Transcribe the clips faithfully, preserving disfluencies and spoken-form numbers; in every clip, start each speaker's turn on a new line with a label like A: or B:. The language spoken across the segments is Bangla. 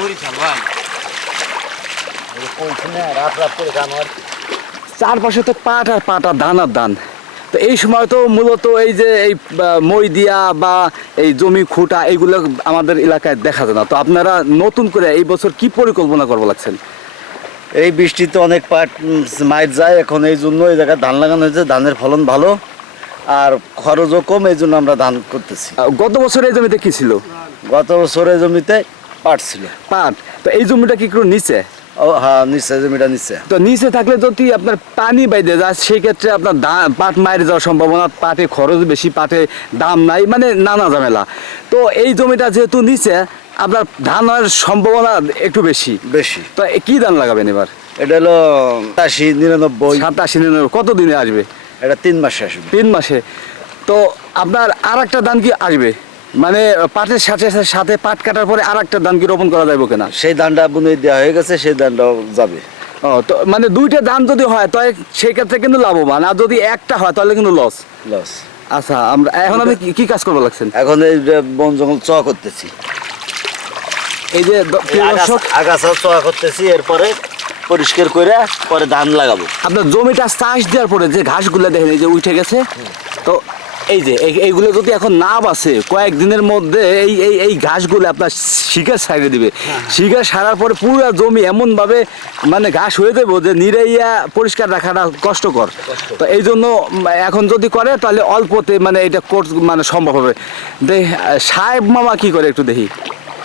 A: চারপাশে তো পাট আর পাট আর ধান আর ধান। তো এই সময় তো মূলত এই যে এই মই দিয়া বা এই জমি খুঁটা এইগুলো আমাদের এলাকায় দেখা যায় না। তো আপনারা নতুন করে এই বছর কি পরিকল্পনা করবো লাগছেন?
B: এই বৃষ্টিতে অনেক পাট মাইর যায়, এখন এই জন্য এই জায়গায় ধান লাগানো হয়েছে, ধানের ফলন ভালো আর খরচও কম, এই জন্য আমরা ধান করতেছি।
A: গত বছর এই জমিতে কি ছিল?
B: গত বছরের জমিতে পাট ছিল।
A: পাট। তো এই জমিটা কি একটু নিচে?
B: ও হ্যাঁ, নিচে, জমিটা নিচে।
A: তো নিচে থাকলে যদি আপনার পানি বাইরে যায় সেই ক্ষেত্রে আপনার পাট মায়ের যাওয়ার সম্ভাবনা, পাটে খরচ বেশি, পাটে দাম নাই, মানে নানা ঝামেলা। তো এই জমিটা যেহেতু নিচে, আপনার ধান হওয়ার সম্ভাবনা একটু বেশি
B: বেশি।
A: তো কি ধান লাগাবেন এবার?
B: এটা হলো আশি নিরানব্বই।
A: সাতাশি নিরানব্বই কত দিনে আসবে?
B: এটা তিন মাসে আসবে।
A: তিন মাসে। তো আপনার আর একটা ধান কি আসবে, মানে পাটের সাথে সাথে পাট কাটার পরে আর একটা ধান কি রোপণ করা যাবে কিনা?
B: সেই ধানটা বুনে দেওয়া হয়ে গেছে, সেই ধানটাও যাবে।
A: ও, তো মানে দুইটা ধান যদি হয় তাহলে সেই ক্ষেত্রে কিন্তু লাভবান, আর যদি একটা হয় তাহলে কিন্তু লস।
B: লস।
A: আচ্ছা, আমরা এখন আপনি কি কাজ করবো লাগছেন?
B: এখন এই যে বন জঙ্গল চোয়া করতেছি,
A: এই যে
B: আগাছা চোয়া করতেছি, এরপরে পরিষ্কার করে পরে ধান লাগাবো।
A: আপনার জমিটা চাষ দেওয়ার পরে যে ঘাসগুলো দেখেন এই যে উঠে গেছে, তো এই যে এইগুলো যদি এখন না বাসে কয়েকদিনের মধ্যে এই এই এই ঘাসগুলো আপনার শিকার সাইডে দিবে। শিকার সারার পরে পুরো জমি এমনভাবে মানে ঘাস হয়ে যাবে যে নিরাইয়া পরিষ্কার রাখাটা কষ্টকর। তো এই জন্য এখন যদি করে তাহলে অল্পতে মানে এটা কোর্স মানে সম্ভব হবে। দেখ সাহেব মামা কি করে একটু দেখি।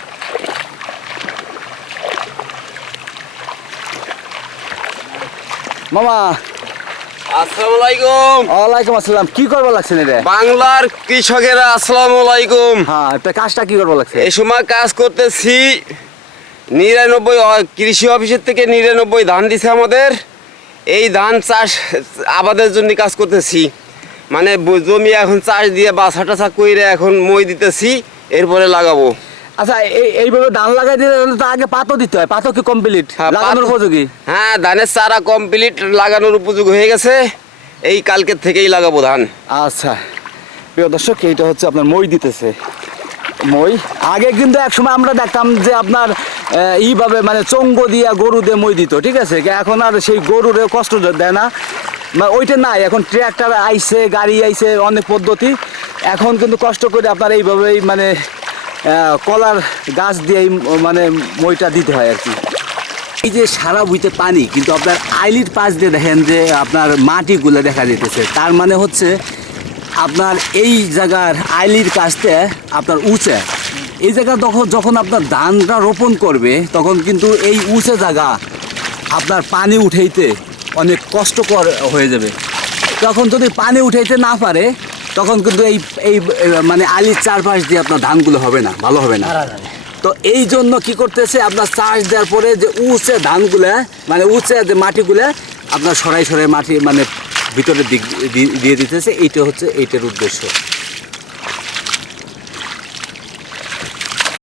A: মামা
C: আসসালামু আলাইকুম।
A: ওয়ালাইকুম আসসালাম। কি করবো লাগছেন এটা?
C: বাংলার কৃষকেরা আসসালামু আলাইকুম।
A: হ্যাঁ, তা কাজটা কি করবো লাগছে?
C: এই সময় কাজ করতেছি নিরানব্বই, কৃষি অফিসের থেকে নিরানব্বই ধান দিছে আমাদের। এই ধান চাষ আবাদের জন্য কাজ করতেছি, মানে জমি এখন চাষ দিয়ে বাছা টাছা কইরে এখন মই দিতেছি, এরপরে লাগাবো।
A: আচ্ছা, এই এইভাবে ধান লাগাই দিলে তো আগে পাতও দিতে হয়। পাতও কি কমপ্লিট লাগানোর উপযোগী?
C: হ্যাঁ, ধানের চারা কমপ্লিট লাগানোর উপযোগী হয়ে গেছে, এই কালকের থেকেই লাগাবো ধান।
A: আচ্ছা প্রিয় দর্শক, এইটা হচ্ছে আপনার মই দিতেছে। মই আগে কিন্তু এক সময় আমরা দেখতাম যে আপনার এইভাবে মানে চঙ্গ দিয়া গরু দিয়ে মই দিত, ঠিক আছে। এখন আর সেই গরুরে কষ্ট দেয় না, ওইটা নাই। এখন ট্র্যাক্টর আইছে, গাড়ি আইছে, অনেক পদ্ধতি। এখন কিন্তু কষ্ট করে আপনার এইভাবেই মানে কলার গাছ দিয়ে মানে মইটা দিতে হয় আর কি। এই যে সারা বুইতে পানি, কিন্তু আপনার আইলির পাশ দিয়ে দেখেন যে আপনার মাটিগুলো দেখা যেতেছে, তার মানে হচ্ছে আপনার এই জায়গার আইলির কাছতে আপনার উঁচে এই জায়গা তখন যখন আপনার ধানটা রোপণ করবে তখন কিন্তু এই উঁচে জায়গা আপনার পানি উঠাইতে অনেক কষ্টকর হয়ে যাবে। তখন যদি পানি উঠাইতে না পারে তখন কিন্তু এই এই মানে আলির চারপাশ দিয়ে আপনার ধানগুলো হবে না, ভালো হবে না। তো এই জন্য কি করতেছে, আপনার চাষ দেওয়ার পরে যে উঁচে ধানগুলো মানে উঁচে যে মাটিগুলো আপনার সরাই সরাই মাটি মানে ভিতরের দিক দিয়ে দিতেছে। এইটা হচ্ছে এইটার উদ্দেশ্য।